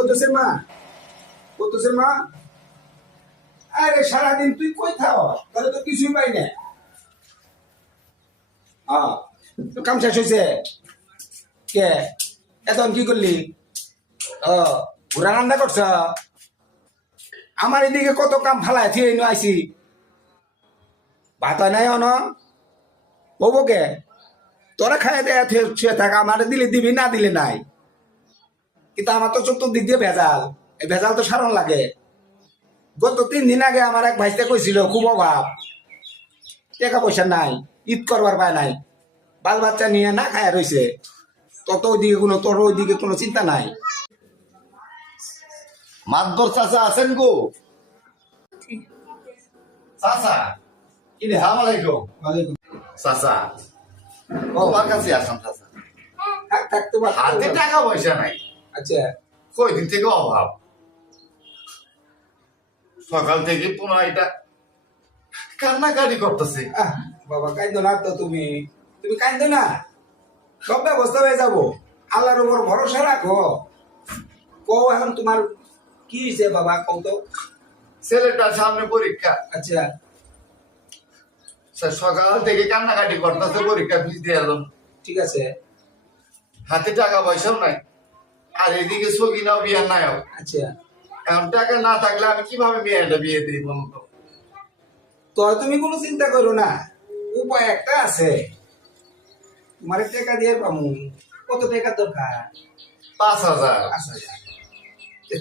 কদ্দুসের মা, কদ্দুসের মা, আরে সারাদিন তুই কই থাও? তাহলে তো কিছুই পাই না। কাম শেষ হয়েছে কে? এখন কি করলি? ঘোরা রান্না করছ? আমার এদিকে কত কাম ফালাই থিয়ে আইছি, ভাত হয় নাই অন বলবো কে? তোরা খাই দেয় শুয়ে থাক, আমার দিলে দিবি, না দিলে নাই। কিন্তু আমার তো চতুর্দিক দিয়ে ভেজাল, এই ভেজাল তো সারণ লাগে। গত 3 দিন আগে আমার এক ভাইতে কইছিল খুব অভাব, টাকা পয়সা নাই, ঈদ করবার পায় নাই, বাল বাচ্চা নিয়ে না খায় রয়েছে। তত ওইদিকে কোনো, তোর ওইদিকে কোনো চিন্তা নাই। মাদবর চাচা আছেন গো? চাচা কিনে হামালাইকুম চাচা, তোমার কাছে আসলাম চাচা। থাক থাক তোমার হাতে টাকা পয়সা নাই, আচ্ছা কই দিন থেকে অভাব। সকাল থেকে পুনঃ এটা কান্নাকাটি করতেছে। বাবা কাইন্দো না তো, তুমি তুমি কাইন্দো না, সব ব্যবস্থা হয়ে যাবো। আল্লাহর উপর ভরসা রাখো। কও এখন তোমার কি হয়েছে বাবা, কও তো। ছেলেটার সামনে পরীক্ষা, আচ্ছা সকাল থেকে কান্নাকাটি করতেছে, পরীক্ষা ফিস দিয়ে এলাম। ঠিক আছে। হাতে টাকা পয়সাও নাই, আর এদিকে সগিনাও বিয়ার নাই। আচ্ছা এখন টাকা না থাকলে আমি কিভাবে মেয়েটা বিয়ে দিই বলতো? তো তুমি কোনো চিন্তা করো না, উপায় একটা আছে। তোমার টাকা দিয়ে পামু। কত টাকা দরকার? 5,000। আচ্ছা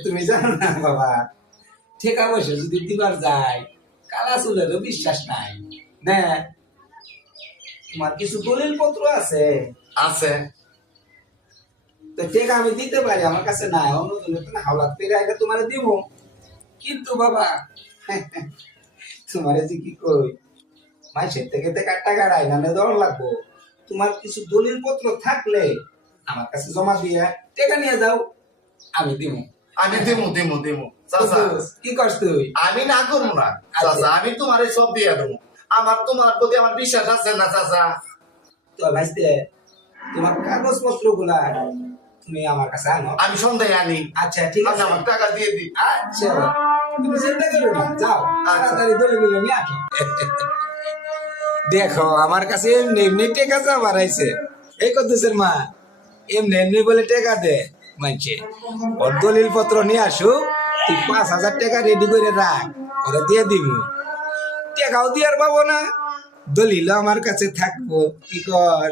তুমি জানো না বাবা, টাকা পয়সা যদি দিবার যায়, কালা চুলেরও বিশ্বাস নাই না। তোমার কিছু দলিল পত্র আছে? আছে। তো টাকা আমি দিতে পারি, আমার কাছে নাই। অন্যজনের তো হাওলাত পেরে আগে তোমার দিব। কিন্তু বাবা তোমার যে কি কই, মাইসের থেকে টাকা রায় না দেওয়ার লাগবো। তোমার কিছু দলিল পত্র থাকলে আমার কাছে জমা দিয়ে টাকা নিয়ে যাও, আমি দিব। আমি দিমু দিমু দিমু চাচা। কি করছ তুই? আমি না করবো না চাচা, আমি তোমার সব দিয়ে দেবো। আমার তোমার প্রতি আমার বিশ্বাস আছে না চাচা? তো ভাইস্তে, তোমার কাগজপত্র গুলা তুমি আমার কাছে আনো। আমি সন্ধ্যায় আনি। আচ্ছা ঠিক আছে, আমার টাকা দিয়ে দিই। আচ্ছা তুমি চিন্তা করো না, যাও তাড়াতাড়ি দলিল নিয়ে আসো। দেখো আমার কাছে এমনি এমনি টাকা যা বাড়াইছে। এই কদ্দুসের মা, এমনি এমনি বলে টাকা দে মানছে। ওর দলিল পত্র নিয়ে আসো, তুই 5,000 টাকা রেডি করে রাখ, ওরা দিয়ে দিব। টাকাও দিয়ে আর পাবো না, দলিল আমার কাছে থাকবো। কি কর?